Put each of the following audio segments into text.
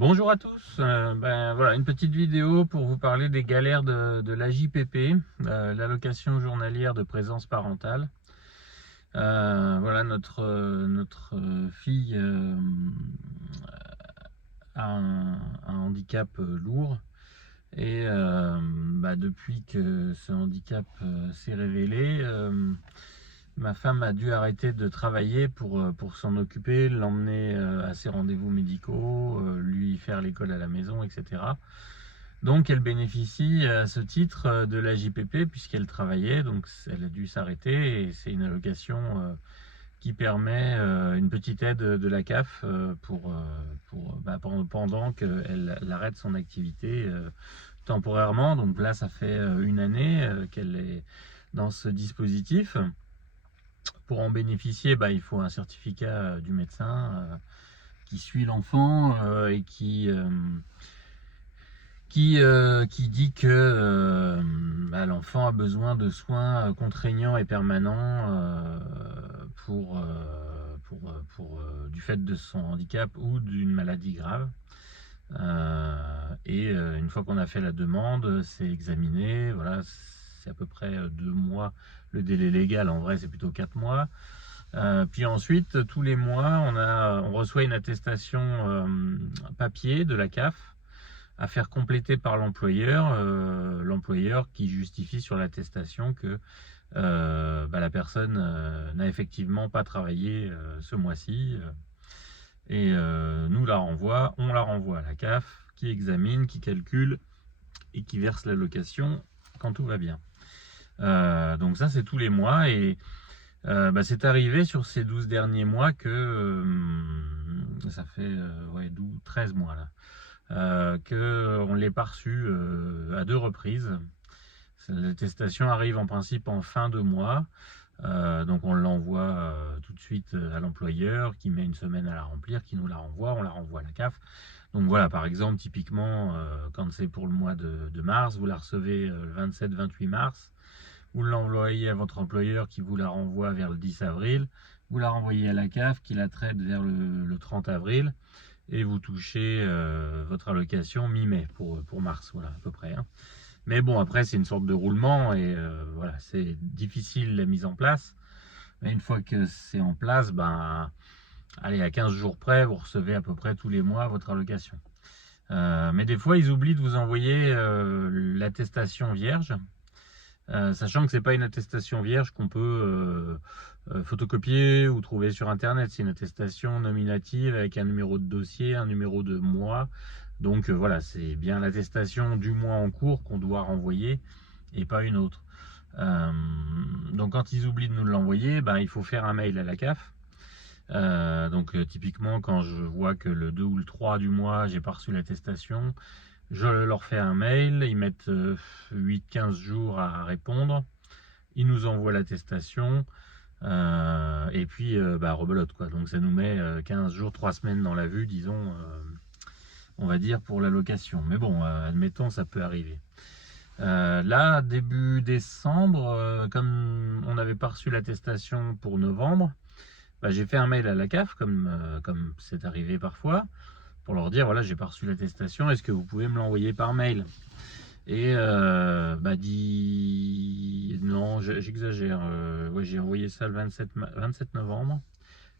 Bonjour à tous, voilà une petite vidéo pour vous parler des galères de l'AJPP, l'allocation journalière de présence parentale. Voilà, notre fille a un handicap lourd et depuis que ce handicap s'est révélé, ma femme a dû arrêter de travailler pour s'en occuper, l'emmener à ses rendez-vous médicaux, lui faire l'école à la maison, etc. Donc elle bénéficie à ce titre de la JPP puisqu'elle travaillait, donc elle a dû s'arrêter et c'est une allocation qui permet une petite aide de la CAF pendant qu'elle arrête son activité temporairement. Donc là, ça fait une année qu'elle est dans ce dispositif. Pour en bénéficier, il faut un certificat du médecin qui suit l'enfant et qui dit que l'enfant a besoin de soins contraignants et permanents du fait de son handicap ou d'une maladie grave. Une fois qu'on a fait la demande, c'est examiné. Voilà, c'est à peu près 2 mois le délai légal. En vrai, c'est plutôt 4 mois. Puis ensuite, tous les mois, on reçoit une attestation papier de la CAF à faire compléter par l'employeur qui justifie sur l'attestation que la personne n'a effectivement pas travaillé ce mois-ci et on la renvoie à la CAF qui examine, qui calcule et qui verse l'allocation quand tout va bien. Donc ça, c'est tous les mois et c'est arrivé sur ces 12 derniers mois que ça fait 13 mois là. Qu'on ne l'ait pas reçu à 2 reprises. L'attestation arrive en principe en fin de mois, donc on l'envoie tout de suite à l'employeur qui met une semaine à la remplir, qui nous la renvoie, on la renvoie à la CAF. Donc voilà, par exemple, typiquement, quand c'est pour le mois de mars, vous la recevez le 27-28 mars, vous l'envoyez à votre employeur qui vous la renvoie vers le 10 avril, vous la renvoyez à la CAF qui la traite vers le 30 avril, et vous touchez votre allocation mi-mai pour mars, voilà, à peu près. Mais bon, après, c'est une sorte de roulement et voilà, c'est difficile la mise en place. Mais une fois que c'est en place, allez, à 15 jours près, vous recevez à peu près tous les mois votre allocation. Mais des fois, ils oublient de vous envoyer l'attestation vierge. Sachant que c'est pas une attestation vierge qu'on peut photocopier ou trouver sur internet, c'est une attestation nominative avec un numéro de dossier, un numéro de mois. Donc voilà, c'est bien l'attestation du mois en cours qu'on doit renvoyer et pas une autre. Donc quand ils oublient de nous l'envoyer, il faut faire un mail à la CAF. Typiquement quand je vois que le 2 ou le 3 du mois j'ai pas reçu l'attestation, je leur fais un mail, ils mettent 8-15 jours à répondre, ils nous envoient l'attestation, et puis rebelote quoi. Donc ça nous met 15 jours, 3 semaines dans la vue, disons, on va dire, pour l'allocation. Mais bon, admettons, ça peut arriver. Là, début décembre, comme on n'avait pas reçu l'attestation pour novembre, j'ai fait un mail à la CAF, comme c'est arrivé parfois, pour leur dire, voilà, j'ai pas reçu l'attestation, est-ce que vous pouvez me l'envoyer par mail? Et dit non, j'exagère, j'ai envoyé ça le 27 novembre.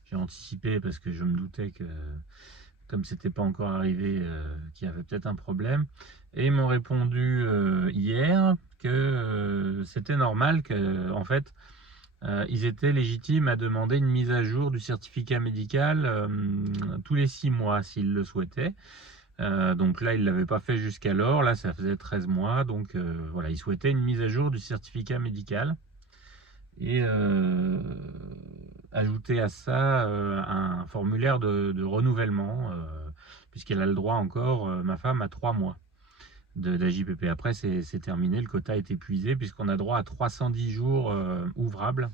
J'ai anticipé parce que je me doutais que comme c'était pas encore arrivé, qu'il y avait peut-être un problème. Et ils m'ont répondu hier que c'était normal, que en fait ils étaient légitimes à demander une mise à jour du certificat médical tous les 6 mois s'ils le souhaitaient. Donc là, ils ne l'avaient pas fait jusqu'alors. Là, ça faisait 13 mois. Donc voilà, ils souhaitaient une mise à jour du certificat médical. Et ajouter à ça un formulaire de renouvellement, puisqu'elle a le droit encore, ma femme, à 3 mois d'AJPP. Après, c'est terminé. Le quota est épuisé, puisqu'on a droit à 310 jours ouvrables.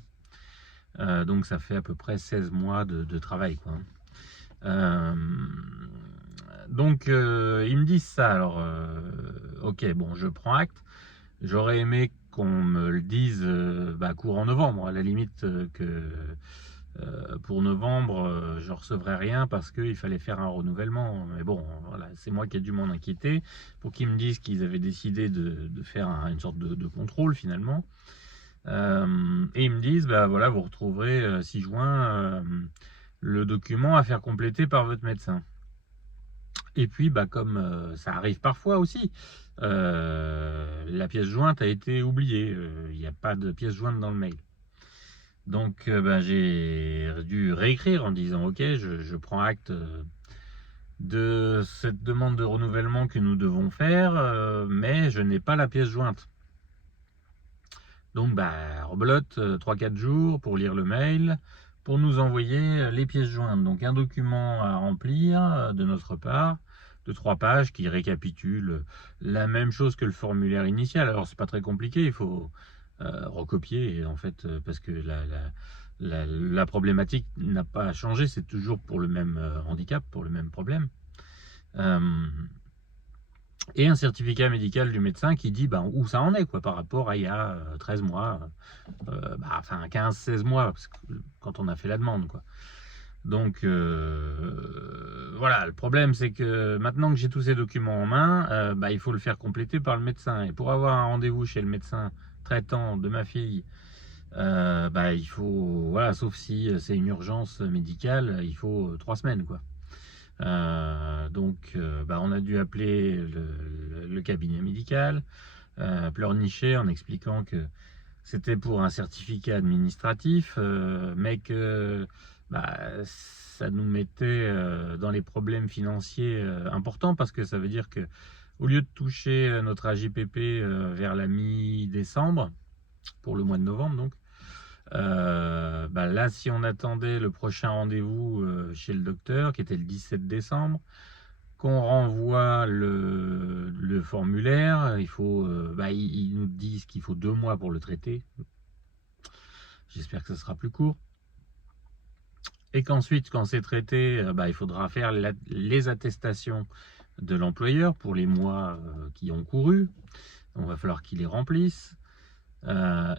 Donc ça fait à peu près 16 mois de travail, quoi. Donc ils me disent ça, alors ok, bon, je prends acte. J'aurais aimé qu'on me le dise courant novembre, à la limite, que pour novembre, je ne recevrais rien parce qu'il fallait faire un renouvellement. Mais bon, voilà, c'est moi qui ai dû m'en inquiéter pour qu'ils me disent qu'ils avaient décidé de faire une sorte de contrôle finalement. Et ils me disent, bah voilà, vous retrouverez 6 juin le document à faire compléter par votre médecin. Et puis, bah, comme ça arrive parfois aussi, la pièce jointe a été oubliée. Il n'y a pas de pièce jointe dans le mail. Donc, bah, j'ai dû réécrire en disant, ok, je prends acte de cette demande de renouvellement que nous devons faire, mais je n'ai pas la pièce jointe. Donc, bah, rebelote 3-4 jours pour lire le mail, pour nous envoyer les pièces jointes. Donc, un document à remplir de notre part, de 3 pages, qui récapitule la même chose que le formulaire initial. Alors, c'est pas très compliqué, il faut recopier, en fait, parce que la problématique n'a pas changé, c'est toujours pour le même handicap, pour le même problème. Et un certificat médical du médecin qui dit ben, où ça en est quoi, par rapport à il y a 13 mois, enfin 15-16 mois, parce que, quand on a fait la demande. Quoi. Donc voilà, le problème c'est que maintenant que j'ai tous ces documents en main, il faut le faire compléter par le médecin. Et pour avoir un rendez-vous chez le médecin traitant de ma fille, il faut, voilà, sauf si c'est une urgence médicale, il faut 3 semaines quoi. Donc, on a dû appeler le cabinet médical, pleurnicher en expliquant que c'était pour un certificat administratif, mais que ça nous mettait dans les problèmes financiers importants, parce que ça veut dire que au lieu de toucher notre AJPP vers la mi-décembre, pour le mois de novembre donc, là, si on attendait le prochain rendez-vous chez le docteur, qui était le 17 décembre, qu'on renvoie le formulaire, il faut, ils nous disent qu'il faut 2 mois pour le traiter. J'espère que ce sera plus court. Et qu'ensuite, quand c'est traité, il faudra faire les attestations de l'employeur pour les mois qui ont couru. Donc, il va falloir qu'il les remplisse.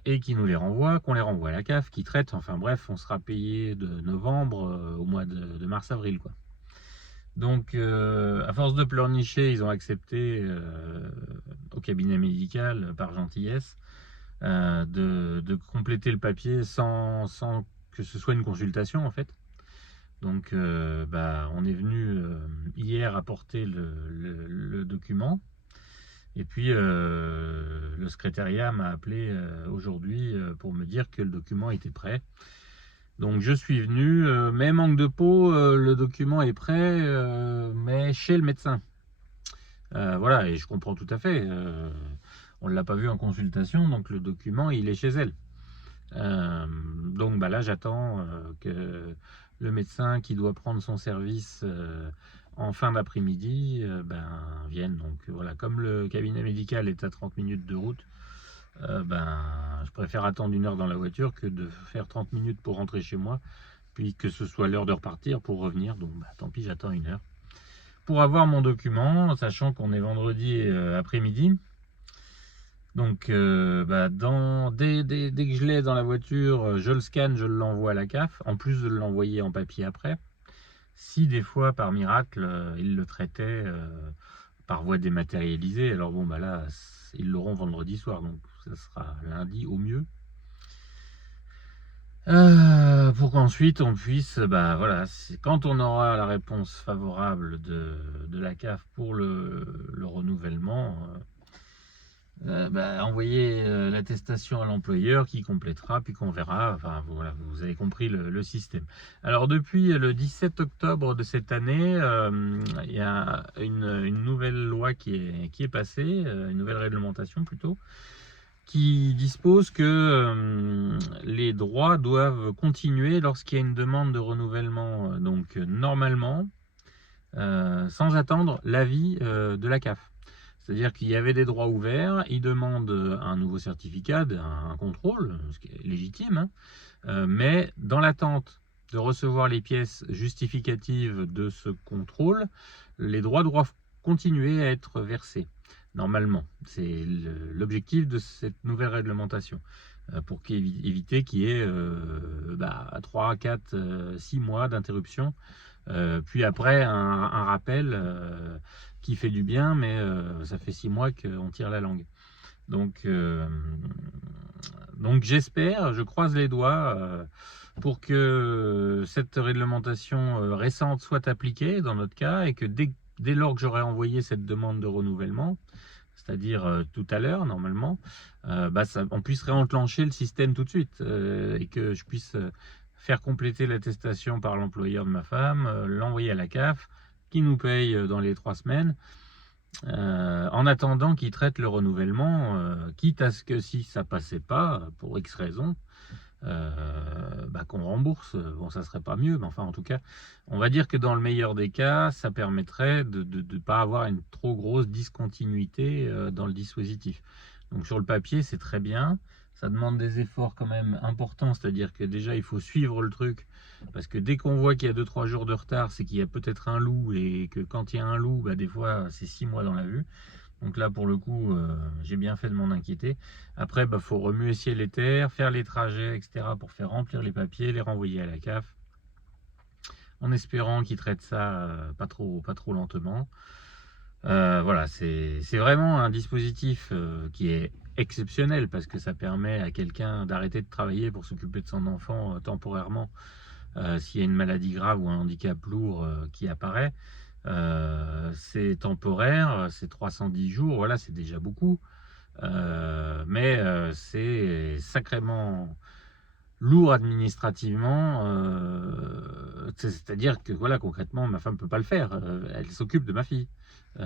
Et qui nous les renvoie, qu'on les renvoie à la CAF, qui traite, enfin bref, on sera payé de novembre au mois de mars-avril, quoi. Donc, à force de pleurnicher, ils ont accepté au cabinet médical, par gentillesse, de compléter le papier sans que ce soit une consultation, en fait. Donc, on est venu hier apporter le document. Et puis, le secrétariat m'a appelé aujourd'hui pour me dire que le document était prêt. Donc, je suis venu, mais manque de peau, le document est prêt, mais chez le médecin. Voilà, et je comprends tout à fait. On ne l'a pas vu en consultation, donc le document, il est chez elle. Donc, là, j'attends que le médecin qui doit prendre son service en fin d'après-midi vienne. Donc voilà, comme le cabinet médical est à 30 minutes de route, je préfère attendre 1 heure dans la voiture que de faire 30 minutes pour rentrer chez moi, puis que ce soit l'heure de repartir pour revenir. Donc tant pis, j'attends 1 heure pour avoir mon document, sachant qu'on est vendredi après-midi. Donc dès que je l'ai dans la voiture, je le scanne, je l'envoie à la CAF, en plus de l'envoyer en papier après. Si des fois, par miracle, ils le traitaient par voie dématérialisée, alors bon, là, ils l'auront vendredi soir, donc ça sera lundi au mieux. Pour qu'ensuite on puisse, voilà, quand on aura la réponse favorable de la CAF pour le renouvellement, envoyer l'attestation à l'employeur qui complétera, puis qu'on verra. Enfin voilà, vous avez compris le système. Alors depuis le 17 octobre de cette année, il y a une nouvelle loi qui est passée, une nouvelle réglementation plutôt, qui dispose que les droits doivent continuer lorsqu'il y a une demande de renouvellement, donc normalement, sans attendre l'avis de la CAF. C'est-à-dire qu'il y avait des droits ouverts, ils demandent un nouveau certificat, un contrôle, ce qui est légitime, mais dans l'attente de recevoir les pièces justificatives de ce contrôle, les droits doivent continuer à être versés, normalement. C'est l'objectif de cette nouvelle réglementation. pour éviter qu'il y ait 3, 4, 6 mois d'interruption. Puis après, un rappel qui fait du bien, mais ça fait 6 mois qu'on tire la langue. Donc j'espère, je croise les doigts pour que cette réglementation récente soit appliquée dans notre cas et que dès lors que j'aurai envoyé cette demande de renouvellement, c'est-à-dire tout à l'heure normalement, on puisse réenclencher le système tout de suite et que je puisse faire compléter l'attestation par l'employeur de ma femme, l'envoyer à la CAF, qui nous paye dans les 3 semaines, en attendant qu'il traite le renouvellement, quitte à ce que si ça passait pas, pour X raison, qu'on rembourse. Bon, ça serait pas mieux, mais enfin en tout cas, on va dire que dans le meilleur des cas, ça permettrait de ne pas avoir une trop grosse discontinuité dans le dispositif. Donc sur le papier, c'est très bien. Ça demande des efforts quand même importants, c'est-à-dire que déjà il faut suivre le truc, parce que dès qu'on voit qu'il y a 2-3 jours de retard, c'est qu'il y a peut-être un loup, et que quand il y a un loup, des fois c'est 6 mois dans la vue. Donc là pour le coup, j'ai bien fait de m'en inquiéter. Après, faut remuer ciel et terre, faire les trajets, etc. pour faire remplir les papiers, les renvoyer à la CAF, en espérant qu'ils traitent ça pas trop lentement. Voilà, c'est vraiment un dispositif qui est exceptionnel parce que ça permet à quelqu'un d'arrêter de travailler pour s'occuper de son enfant temporairement s'il y a une maladie grave ou un handicap lourd qui apparaît. C'est temporaire, c'est 310 jours, voilà, c'est déjà beaucoup. Mais c'est sacrément lourd administrativement, c'est-à-dire que voilà, concrètement, ma femme ne peut pas le faire, elle s'occupe de ma fille.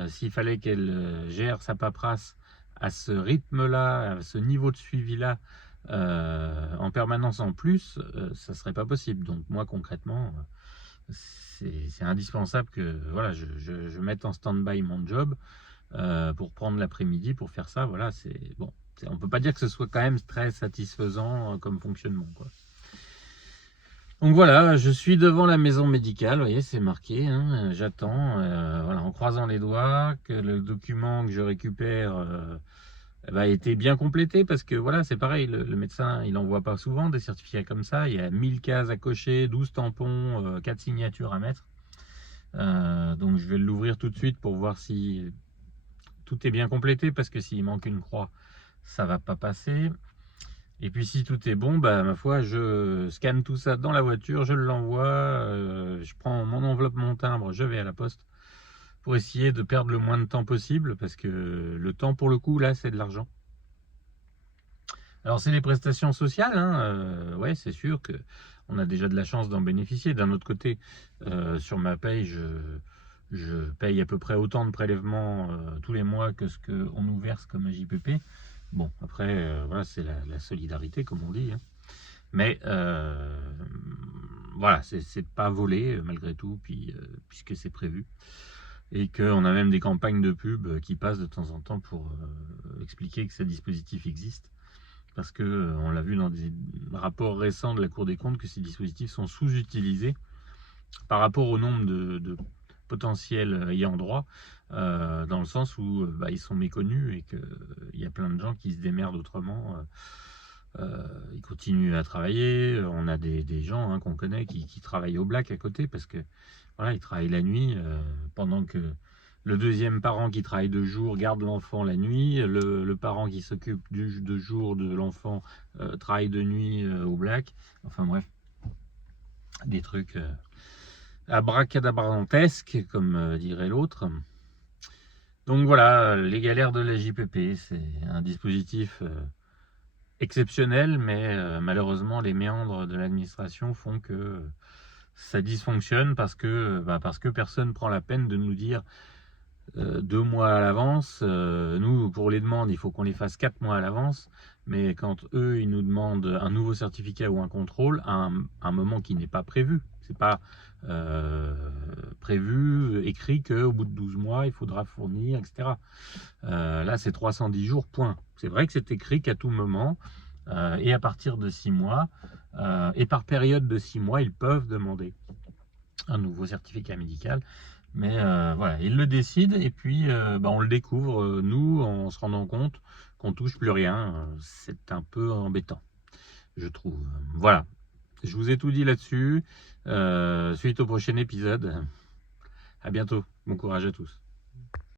S'il fallait qu'elle gère sa paperasse à ce rythme-là, à ce niveau de suivi-là, en permanence en plus, ça serait pas possible. Donc moi concrètement, c'est indispensable que voilà, je mette en stand-by mon job pour prendre l'après-midi pour faire ça. Voilà, c'est bon. On peut pas dire que ce soit quand même très satisfaisant comme fonctionnement, quoi. Donc voilà, je suis devant la maison médicale, vous voyez, c'est marqué, hein, j'attends, voilà, en croisant les doigts, que le document que je récupère ait été bien complété, parce que voilà, c'est pareil, le médecin, il n'envoie pas souvent des certificats comme ça, il y a 1000 cases à cocher, 12 tampons, 4 signatures à mettre, donc je vais l'ouvrir tout de suite pour voir si tout est bien complété, parce que s'il manque une croix, ça va pas passer. Et puis si tout est bon, ma foi, je scanne tout ça dans la voiture, je l'envoie, je prends mon enveloppe, mon timbre, je vais à la poste pour essayer de perdre le moins de temps possible, parce que le temps, pour le coup, là, c'est de l'argent. Alors c'est les prestations sociales, hein, ouais, c'est sûr qu'on a déjà de la chance d'en bénéficier. D'un autre côté, sur ma paye, je paye à peu près autant de prélèvements tous les mois que ce qu'on nous verse comme JPP. Bon, après, voilà, c'est la solidarité, comme on dit, hein. Mais voilà, c'est pas volé malgré tout, puisque c'est prévu. Et qu'on a même des campagnes de pub qui passent de temps en temps pour expliquer que ces dispositifs existent. Parce que on l'a vu dans des rapports récents de la Cour des comptes que ces dispositifs sont sous-utilisés par rapport au nombre de potentiels ayants droit, dans le sens où ils sont méconnus et qu'il y a plein de gens qui se démerdent autrement. Ils continuent à travailler. On a des gens qu'on connaît qui travaillent au black à côté, parce que voilà, ils travaillent la nuit pendant que le deuxième parent qui travaille de jour garde l'enfant la nuit, le parent qui s'occupe de jour de l'enfant travaille de nuit au black. Enfin bref, des trucs abracadabrantesques, comme dirait l'autre. Donc voilà, les galères de la JPP, c'est un dispositif exceptionnel, mais malheureusement les méandres de l'administration font que ça dysfonctionne, parce que personne ne prend la peine de nous dire 2 mois à l'avance. Nous, pour les demandes, il faut qu'on les fasse 4 mois à l'avance, mais quand eux, ils nous demandent un nouveau certificat ou un contrôle à un moment qui n'est pas prévu, c'est pas prévu, écrit qu'au bout de 12 mois, il faudra fournir, etc. Là, c'est 310 jours, point. C'est vrai que c'est écrit qu'à tout moment, et à partir de 6 mois, et par période de 6 mois, ils peuvent demander un nouveau certificat médical. Mais voilà, ils le décident, et puis on le découvre, nous, en se rendant compte qu'on touche plus rien. C'est un peu embêtant. je trouve. Voilà, je vous ai tout dit là-dessus. Suite au prochain épisode. À bientôt. Bon courage à tous.